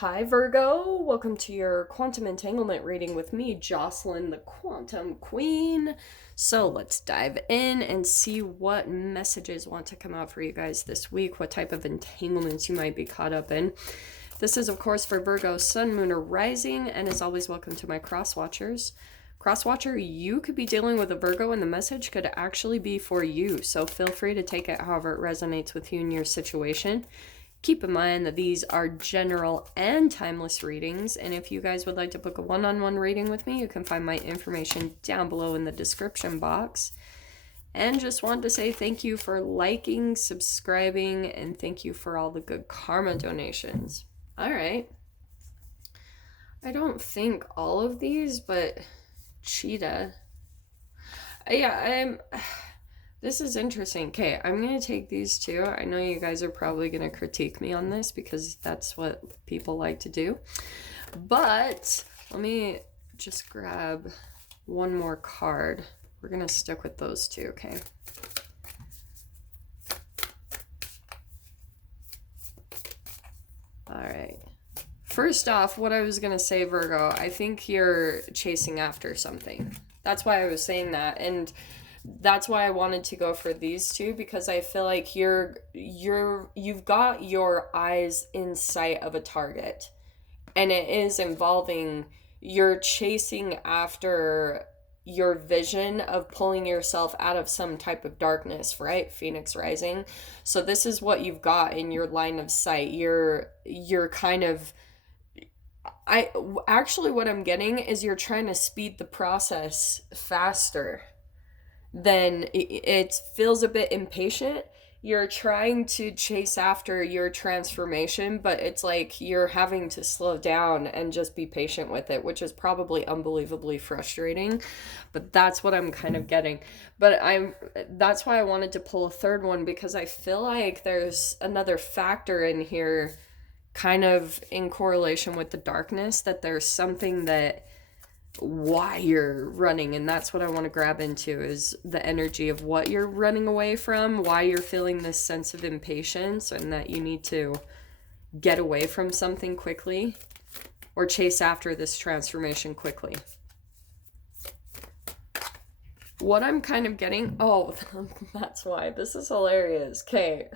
Hi, Virgo. Welcome to your quantum entanglement reading with me, Jocelyn, the Quantum Queen. So let's dive in and see what messages want to come out for you guys this week, what type of entanglements you might be caught up in. This is, of course, for Virgo, Sun, Moon, or Rising, and as always, welcome to my cross watchers. Crosswatcher, you could be dealing with a Virgo, and the message could actually be for you, so feel free to take it however it resonates with you and your situation. Keep in mind that these are general and timeless readings, and if you guys would like to book a one-on-one reading with me, you can find my information down below in the description box. And just wanted to say thank you for liking, subscribing, and thank you for all the good karma donations. All right. I don't think all of these, but cheetah. This is interesting. Okay, I'm going to take these two. I know you guys are probably going to critique me on this because that's what people like to do. But let me just grab one more card. We're going to stick with those two, okay? All right. First off, what I was going to say, Virgo, I think you're chasing after something. That's why I was saying that. And that's why I wanted to go for these two, because I feel like you've got your eyes in sight of a target, and it is involving you're chasing after your vision of pulling yourself out of some type of darkness, right? Phoenix rising. So this is what you've got in your line of sight. You're kind of what I'm getting is you're trying to speed the process faster. Then it feels a bit impatient. You're trying to chase after your transformation, but it's like you're having to slow down and just be patient with it, which is probably unbelievably frustrating. But that's what I'm kind of getting. But that's why I wanted to pull a third one, because I feel like there's another factor in here kind of in correlation with the darkness, that there's something that why you're running, and that's what I want to grab into, is the energy of what you're running away from, why you're feeling this sense of impatience, and that you need to get away from something quickly or chase after this transformation quickly. What I'm kind of getting, that's why this is hilarious. Okay.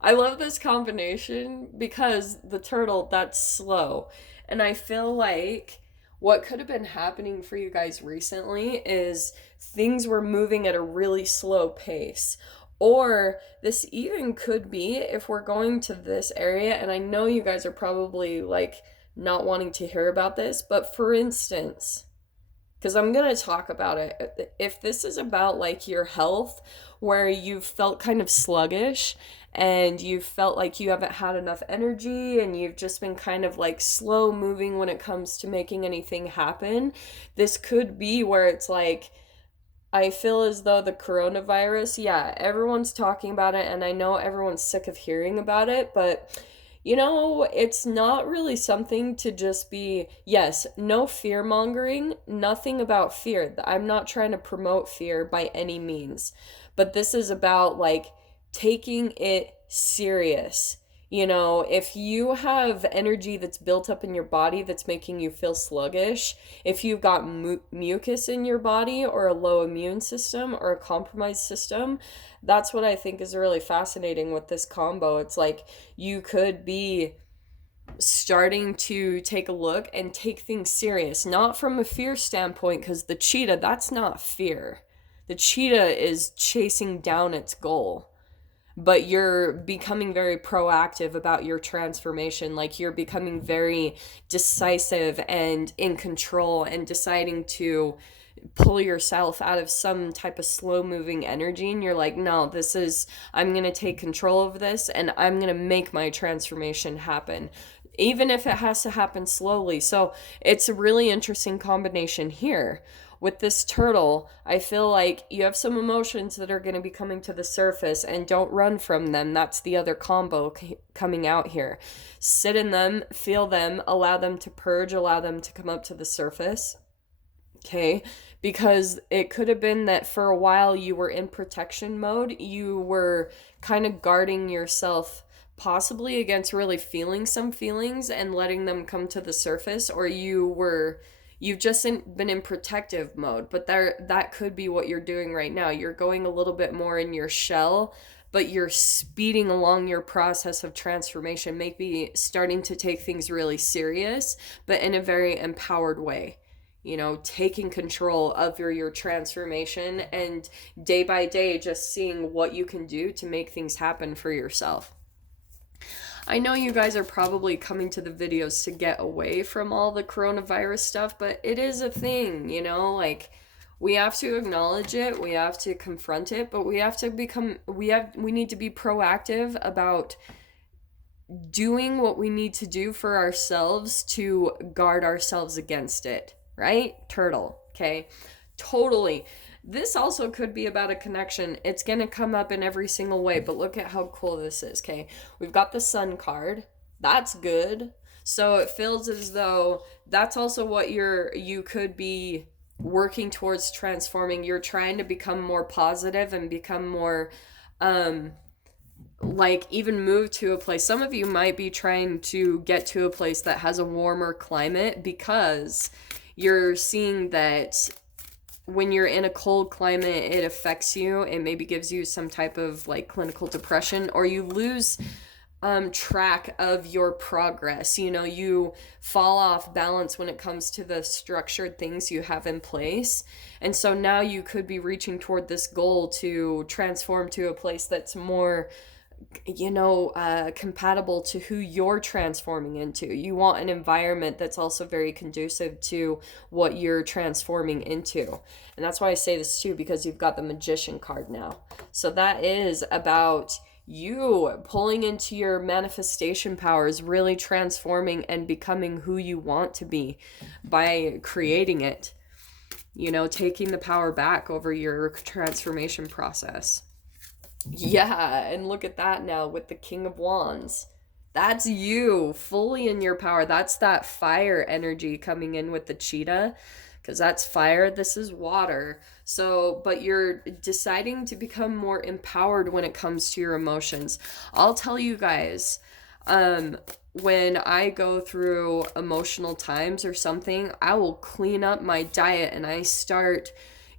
I love this combination because the turtle, that's slow, and I feel like what could have been happening for you guys recently is things were moving at a really slow pace. Or this even could be, if we're going to this area, and I know you guys are probably like not wanting to hear about this, but for instance, because I'm going to talk about it, if this is about like your health, where you've felt kind of sluggish and you've felt like you haven't had enough energy and you've just been kind of like slow moving when it comes to making anything happen, this could be where it's like, I feel as though the coronavirus, yeah, everyone's talking about it, and I know everyone's sick of hearing about it, but it's not really something to just be, yes, no fear mongering, nothing about fear. I'm not trying to promote fear by any means, but this is about like taking it serious. If you have energy that's built up in your body that's making you feel sluggish, if you've got mucus in your body, or a low immune system, or a compromised system, that's what I think is really fascinating with this combo. It's like you could be starting to take a look and take things serious, not from a fear standpoint, because the cheetah, that's not fear. The cheetah is chasing down its goal. But you're becoming very proactive about your transformation. Like you're becoming very decisive and in control, and deciding to pull yourself out of some type of slow moving energy. And you're like, no, I'm going to take control of this, and I'm going to make my transformation happen, even if it has to happen slowly. So it's a really interesting combination here. With this turtle, I feel like you have some emotions that are going to be coming to the surface, and don't run from them. That's the other combo coming out here. Sit in them, feel them, allow them to purge, allow them to come up to the surface. Okay? Because it could have been that for a while you were in protection mode. You were kind of guarding yourself possibly against really feeling some feelings and letting them come to the surface, or you've just been in protective mode. But that could be what you're doing right now. You're going a little bit more in your shell, but you're speeding along your process of transformation, maybe starting to take things really serious, but in a very empowered way. Taking control of your transformation, and day by day just seeing what you can do to make things happen for yourself. I know you guys are probably coming to the videos to get away from all the coronavirus stuff, but it is a thing, like, we have to acknowledge it, we have to confront it, but we need to be proactive about doing what we need to do for ourselves to guard ourselves against it, right? Turtle, okay? Totally. This also could be about a connection. It's going to come up in every single way, but look at how cool this is, okay? We've got the Sun card. That's good. So it feels as though that's also what you could be working towards transforming. You're trying to become more positive and become more like even move to a place. Some of you might be trying to get to a place that has a warmer climate because you're seeing that when you're in a cold climate, it affects you. It maybe gives you some type of like clinical depression, or you lose track of your progress. You fall off balance when it comes to the structured things you have in place. And so now you could be reaching toward this goal to transform to a place that's more compatible to who you're transforming into. You want an environment that's also very conducive to what you're transforming into. And that's why I say this too, because you've got the Magician card now. So that is about you pulling into your manifestation powers, really transforming and becoming who you want to be by creating it. Taking the power back over your transformation process. Yeah, and look at that now with the King of Wands. That's you fully in your power. That's that fire energy coming in with the cheetah, because that's fire. This is water. So, but you're deciding to become more empowered when it comes to your emotions. I'll tell you guys, when I go through emotional times or something, I will clean up my diet and I start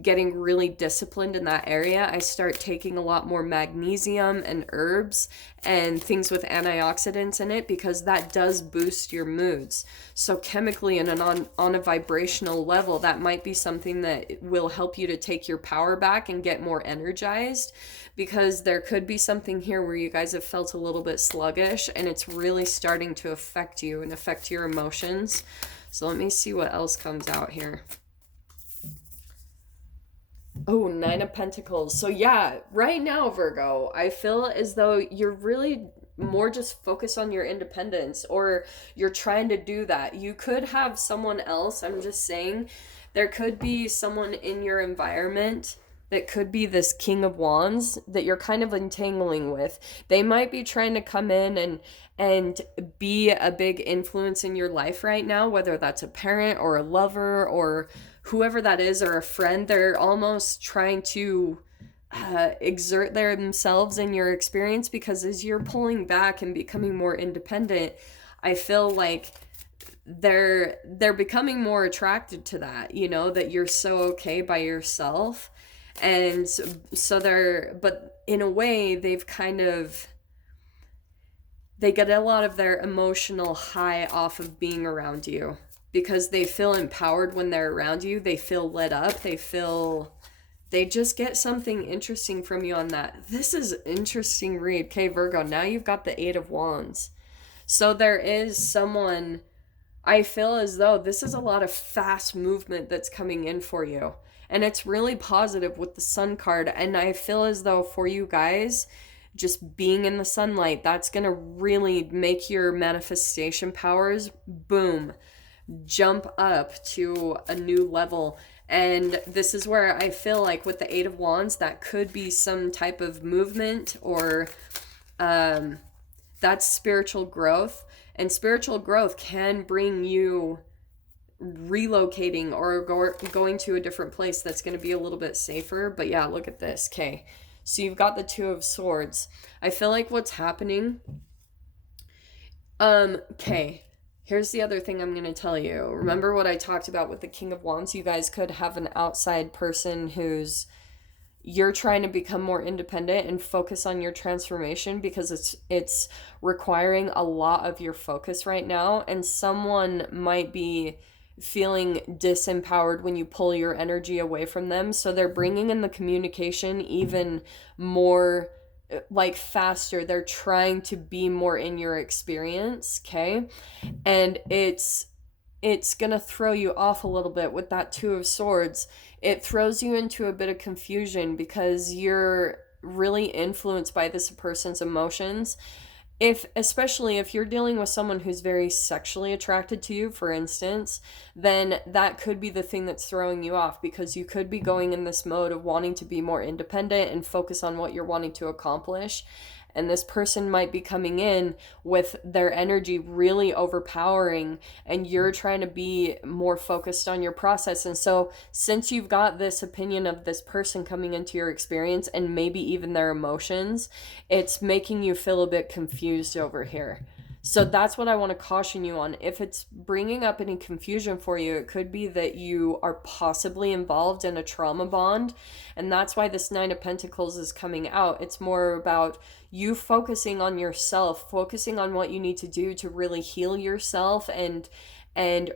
getting really disciplined in that area. I start taking a lot more magnesium and herbs and things with antioxidants in it, because that does boost your moods. So chemically and on a vibrational level, that might be something that will help you to take your power back and get more energized, because there could be something here where you guys have felt a little bit sluggish and it's really starting to affect you and affect your emotions. So let me see what else comes out here. Oh, Nine of Pentacles. So yeah, right now, Virgo, I feel as though you're really more just focused on your independence, or you're trying to do that. You could have someone else, I'm just saying, there could be someone in your environment that could be this King of Wands that you're kind of entangling with. They might be trying to come in and be a big influence in your life right now, whether that's a parent or a lover or whoever that is, or a friend. They're almost trying to exert themselves in your experience, because as you're pulling back and becoming more independent, I feel like they're becoming more attracted to that, that you're so okay by yourself. And so but in a way, they get a lot of their emotional high off of being around you, because they feel empowered when they're around you. They feel lit up. They just get something interesting from you on that. This is an interesting read. Okay, Virgo, now you've got the Eight of Wands. So there is someone, I feel as though this is a lot of fast movement that's coming in for you. And it's really positive with the Sun card. And I feel as though for you guys, just being in the sunlight, that's going to really make your manifestation powers, boom, jump up to a new level. And this is where I feel like with the Eight of Wands, that could be some type of movement, or that's spiritual growth. And spiritual growth can bring you relocating or going to a different place that's going to be a little bit safer. But yeah, look at this. Okay, so you've got the Two of Swords. I feel like what's happening Okay. Here's the other thing I'm going to tell you. Remember what I talked about with the King of Wands? You guys could have an outside person who's you're trying to become more independent and focus on your transformation because it's requiring a lot of your focus right now, and someone might be feeling disempowered when you pull your energy away from them, so they're bringing in the communication even more, like, faster. They're trying to be more in your experience, okay? And it's gonna throw you off a little bit with that Two of Swords. It throws you into a bit of confusion because you're really influenced by this person's emotions. If especially if you're dealing with someone who's very sexually attracted to you, for instance, then that could be the thing that's throwing you off, because you could be going in this mode of wanting to be more independent and focus on what you're wanting to accomplish, and this person might be coming in with their energy really overpowering, and you're trying to be more focused on your process. And so since you've got this opinion of this person coming into your experience and maybe even their emotions, it's making you feel a bit confused over here. So that's what I want to caution you on. If it's bringing up any confusion for you, it could be that you are possibly involved in a trauma bond. And that's why this Nine of Pentacles is coming out. It's more about you focusing on yourself, focusing on what you need to do to really heal yourself and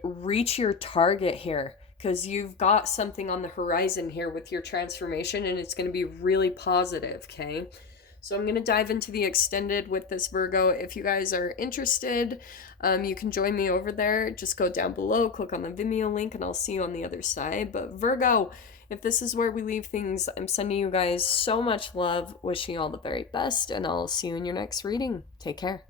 reach your target here, because you've got something on the horizon here with your transformation, and it's going to be really positive, okay? So I'm going to dive into the extended with this, Virgo. If you guys are interested, you can join me over there. Just go down below, click on the Vimeo link, and I'll see you on the other side. But Virgo, if this is where we leave things, I'm sending you guys so much love, wishing you all the very best, and I'll see you in your next reading. Take care.